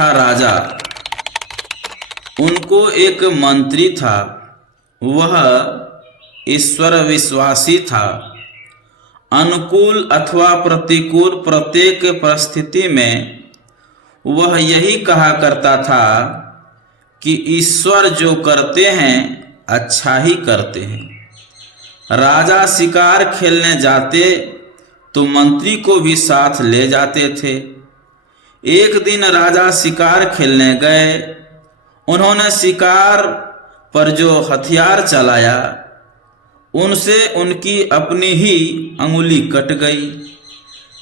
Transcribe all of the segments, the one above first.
था राजा। उनको एक मंत्री था, वह ईश्वर विश्वासी था। अनुकूल अथवा प्रतिकूल प्रत्येक परिस्थिति में वह यही कहा करता था कि ईश्वर जो करते हैं अच्छा ही करते हैं। राजा शिकार खेलने जाते तो मंत्री को भी साथ ले जाते थे। एक दिन राजा शिकार खेलने गए। उन्होंने शिकार पर जो हथियार चलाया उनसे उनकी अपनी ही अंगुली कट गई।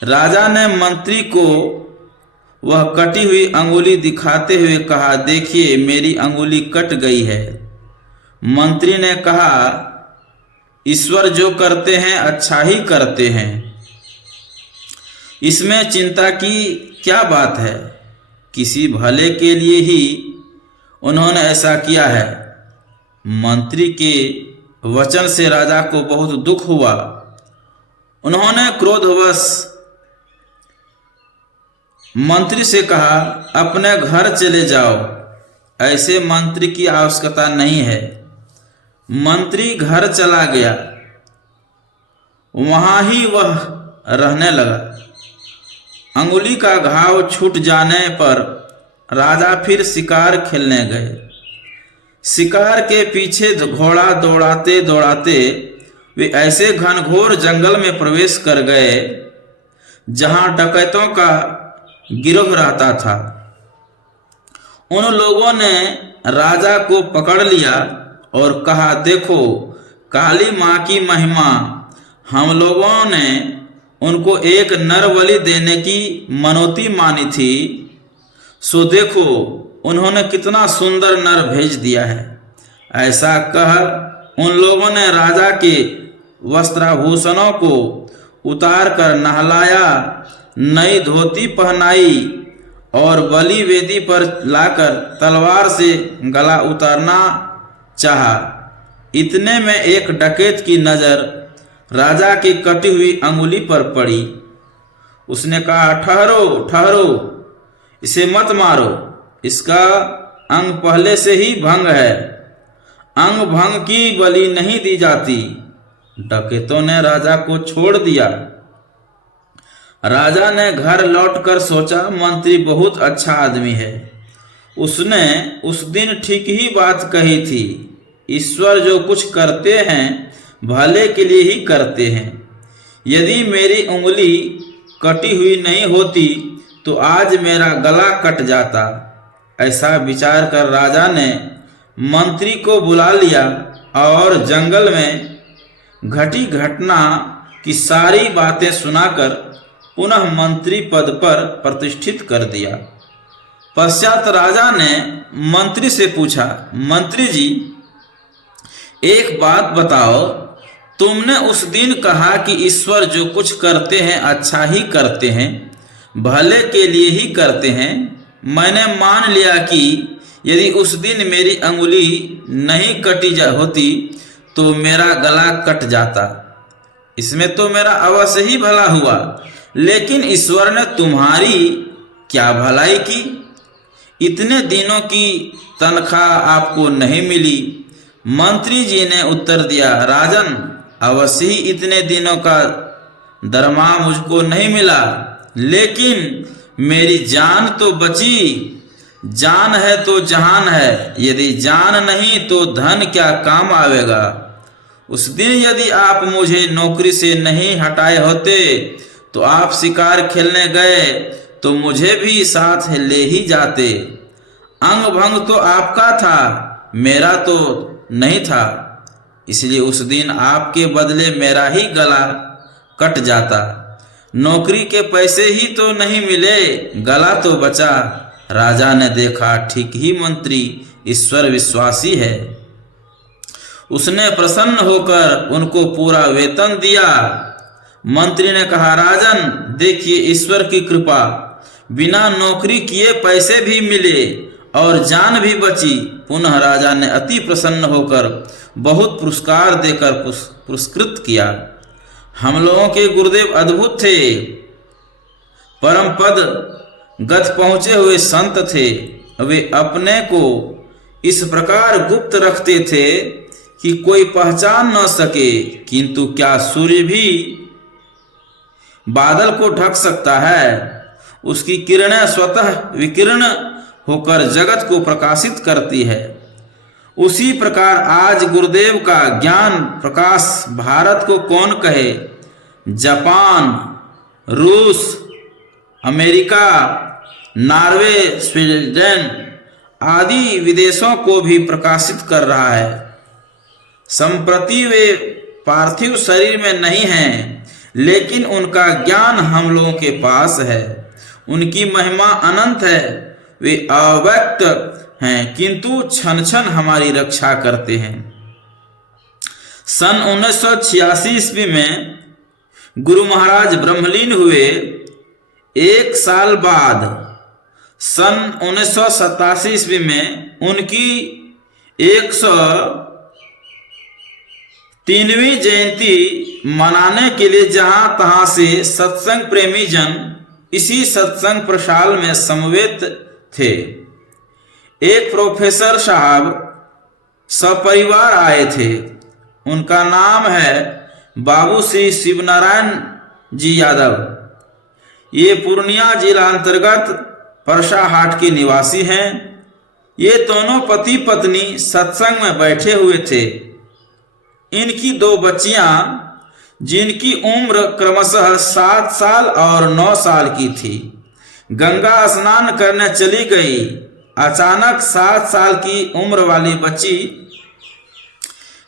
राजा ने मंत्री को वह कटी हुई अंगुली दिखाते हुए कहा, देखिए मेरी अंगुली कट गई है। मंत्री ने कहा, ईश्वर जो करते हैं अच्छा ही करते हैं, इसमें चिंता की क्या बात है। किसी भले के लिए ही उन्होंने ऐसा किया है। मंत्री के वचन से राजा को बहुत दुख हुआ। उन्होंने क्रोधवश मंत्री से कहा, अपने घर चले जाओ, ऐसे मंत्री की आवश्यकता नहीं है। मंत्री घर चला गया। वहां ही वह रहने लगा। अंगुली का घाव छूट जाने पर राजा फिर शिकार खेलने गए। शिकार के पीछे घोड़ा दौड़ाते दौड़ाते वे ऐसे घनघोर जंगल में प्रवेश कर गए जहां डकैतों का गिरोह रहता था। उन लोगों ने राजा को पकड़ लिया और कहा, देखो काली माँ की महिमा, हम लोगों ने उनको एक नर बलि देने की मनौती मानी थी, सो देखो उन्होंने कितना सुंदर नर भेज दिया है। ऐसा कह उन लोगों ने राजा के वस्त्राभूषणों को उतार कर नहलाया, नई धोती पहनाई और बलि वेदी पर लाकर तलवार से गला उतारना चाहा। इतने में एक डकैत की नजर राजा की कटी हुई अंगुली पर पड़ी। उसने कहा, ठहरो ठहरो, इसे मत मारो, इसका अंग पहले से ही भंग है। अंग भंग की बलि नहीं दी जाती। डकैतों ने राजा को छोड़ दिया। राजा ने घर लौटकर सोचा, मंत्री बहुत अच्छा आदमी है। उसने उस दिन ठीक ही बात कही थी। ईश्वर जो कुछ करते हैं भले के लिए ही करते हैं। यदि मेरी उंगली कटी हुई नहीं होती तो आज मेरा गला कट जाता। ऐसा विचार कर राजा ने मंत्री को बुला लिया और जंगल में घटी घटना की सारी बातें सुनाकर पुनः मंत्री पद पर प्रतिष्ठित कर दिया। पश्चात राजा ने मंत्री से पूछा, मंत्री जी एक बात बताओ, तुमने उस दिन कहा कि ईश्वर जो कुछ करते हैं अच्छा ही करते हैं, भले के लिए ही करते हैं। मैंने मान लिया कि यदि उस दिन मेरी अंगुली नहीं कटी होती तो मेरा गला कट जाता। इसमें तो मेरा अवश्य ही भला हुआ, लेकिन ईश्वर ने तुम्हारी क्या भलाई की। इतने दिनों की तनख्वाह आपको नहीं मिली। मंत्री जी ने उत्तर दिया, राजन अवश्य ही इतने दिनों का दरमा मुझको नहीं मिला, लेकिन मेरी जान तो बची। जान है तो जहान है, यदि जान नहीं तो धन क्या काम आवेगा। उस दिन यदि आप मुझे नौकरी से नहीं हटाए होते तो आप शिकार खेलने गए तो मुझे भी साथ ले ही जाते। अंग भंग तो आपका था, मेरा तो नहीं था, इसलिए उस दिन आपके बदले मेरा ही गला कट जाता। नौकरी के पैसे ही तो नहीं मिले, गला तो बचा। राजा ने देखा ठीक ही मंत्री ईश्वर विश्वासी है। उसने प्रसन्न होकर उनको पूरा वेतन दिया। मंत्री ने कहा, राजन देखिए ईश्वर की कृपा, बिना नौकरी किए पैसे भी मिले और जान भी बची। पुनः राजा ने अति प्रसन्न होकर बहुत पुरस्कार देकर पुरस्कृत किया। हम लोगों के गुरुदेव अद्भुत थे। परम पद गत पहुंचे हुए संत थे। वे अपने को इस प्रकार गुप्त रखते थे कि कोई पहचान न सके, किंतु क्या सूर्य भी बादल को ढक सकता है? उसकी किरणें स्वतः विकीर्ण होकर जगत को प्रकाशित करती है। उसी प्रकार आज गुरुदेव का ज्ञान प्रकाश भारत को कौन कहे, जापान, रूस, अमेरिका, नॉर्वे, स्वीडन आदि विदेशों को भी प्रकाशित कर रहा है। संप्रति वे पार्थिव शरीर में नहीं हैं, लेकिन उनका ज्ञान हम लोगों के पास है। उनकी महिमा अनंत है। वे अव्यक्त हैं, किंतु क्षण क्षण हमारी रक्षा करते हैं। सन 1986 ईस्वी में गुरु महाराज ब्रह्मलीन हुए। एक साल बाद सन 1987 ईस्वी में उनकी 103वीं जयंती मनाने के लिए जहां तहां से सत्संग प्रेमी जन इसी सत्संग प्रशाल में समवेत थे। एक प्रोफेसर साहब सपरिवार आए थे। उनका नाम है बाबू श्री शिवनारायण जी यादव। ये पूर्णिया जिला अंतर्गत परसाहाट के निवासी हैं। ये दोनों पति पत्नी सत्संग में बैठे हुए थे। इनकी 2 बच्चियां, जिनकी उम्र क्रमशः 7 साल और 9 साल की थी, गंगा स्नान करने चली गई। अचानक 7 साल की उम्र वाली बच्ची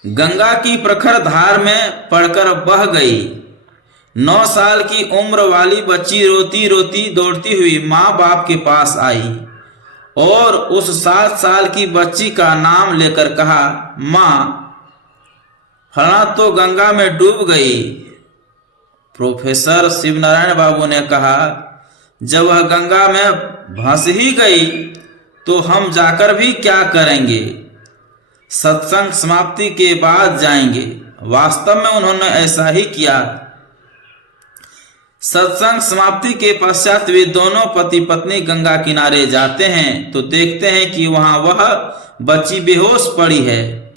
गंगा की प्रखर धार में पड़कर बह गई। 9 साल की उम्र वाली बच्ची रोती रोती दौड़ती हुई माँ बाप के पास आई और उस 7 साल की बच्ची का नाम लेकर कहा, माँ फलाना तो गंगा में डूब गई। प्रोफेसर शिवनारायण बाबू ने कहा, जब वह गंगा में भंस ही गई तो हम जाकर भी क्या करेंगे, सत्संग समाप्ति के बाद जाएंगे। वास्तव में उन्होंने ऐसा ही किया। सत्संग समाप्ति के पश्चात वे दोनों पति पत्नी गंगा किनारे जाते हैं तो देखते हैं कि वहां वह बच्ची बेहोश पड़ी है।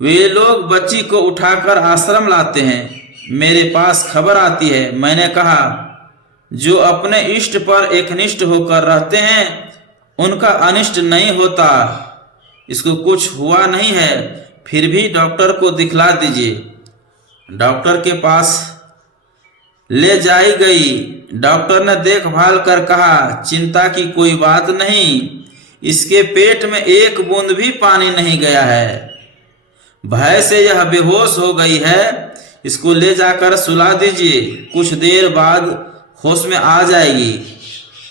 वे लोग बच्ची को उठाकर आश्रम लाते हैं। मेरे पास खबर आती है। मैंने कहा, जो अपने इष्ट पर एकनिष्ठ होकर रहते हैं उनका अनिष्ट नहीं होता। इसको कुछ हुआ नहीं है, फिर भी डॉक्टर को दिखला दीजिए। डॉक्टर के पास ले जाई गई। डॉक्टर ने देखभाल कर कहा, चिंता की कोई बात नहीं, इसके पेट में एक बूंद भी पानी नहीं गया है। भय से यह बेहोश हो गई है, इसको ले जाकर सुला दीजिए। कुछ देर बाद होश में आ जाएगी।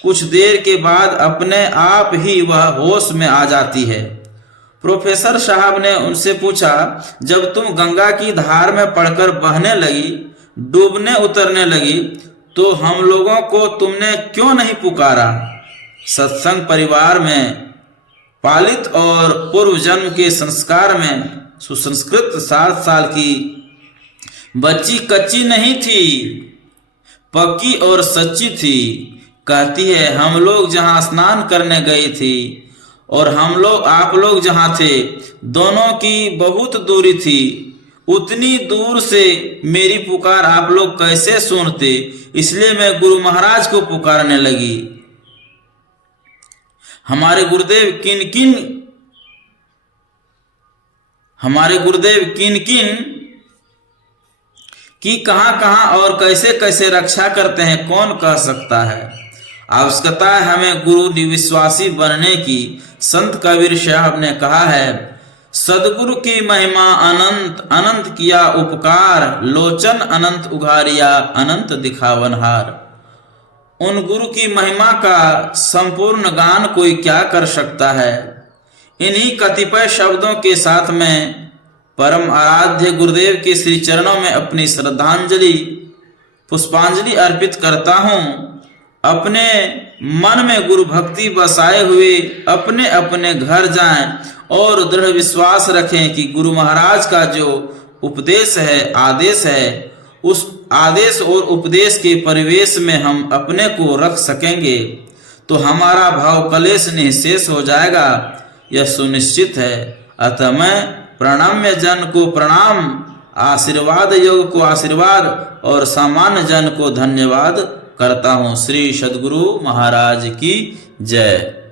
कुछ देर के बाद अपने आप ही वह होश में आ जाती है। प्रोफेसर साहब ने उनसे पूछा, जब तुम गंगा की धार में पड़कर बहने लगी, डूबने उतरने लगी, तो हम लोगों को तुमने क्यों नहीं पुकारा? सत्संग परिवार में पालित और पूर्व जन्म के संस्कार में सुसंस्कृत 7 साल की बच्ची कच्ची नहीं थी, पक्की और सच्ची थी। कहती है, हम लोग जहां स्नान करने गई थी और आप लोग जहां थे, दोनों की बहुत दूरी थी। उतनी दूर से मेरी पुकार आप लोग कैसे सुनते? इसलिए मैं गुरु महाराज को पुकारने लगी। हमारे गुरुदेव किन किन की कहां और कैसे कैसे रक्षा करते हैं, कौन कह सकता है। आवश्यकता है हमें गुरु विश्वासी बनने की। संत कबीर साहब ने कहा है, सदगुरु की महिमा अनंत अनंत किया उपकार, लोचन अनंत उघारिया अनंत दिखावनहार। उन गुरु की महिमा का संपूर्ण गान कोई क्या कर सकता है। इन्हीं कतिपय शब्दों के साथ मैं परम आराध्य गुरुदेव के श्री चरणों में अपनी श्रद्धांजलि पुष्पांजलि अर्पित करता हूँ। अपने मन में गुरु भक्ति बसाए हुए अपने अपने घर जाएं और दृढ़ विश्वास रखें कि गुरु महाराज का जो उपदेश है, आदेश है, उस आदेश और उपदेश के परिवेश में हम अपने को रख सकेंगे। तो हमारा भाव कलेश निःशेष हो जाएगा, यह सुनिश्चित है। अतः मैं प्रणम्य जन को प्रणाम, आशीर्वाद योग को आशीर्वाद और सामान्य जन को धन्यवाद करता हूँ। श्री सद्गुरु महाराज की जय।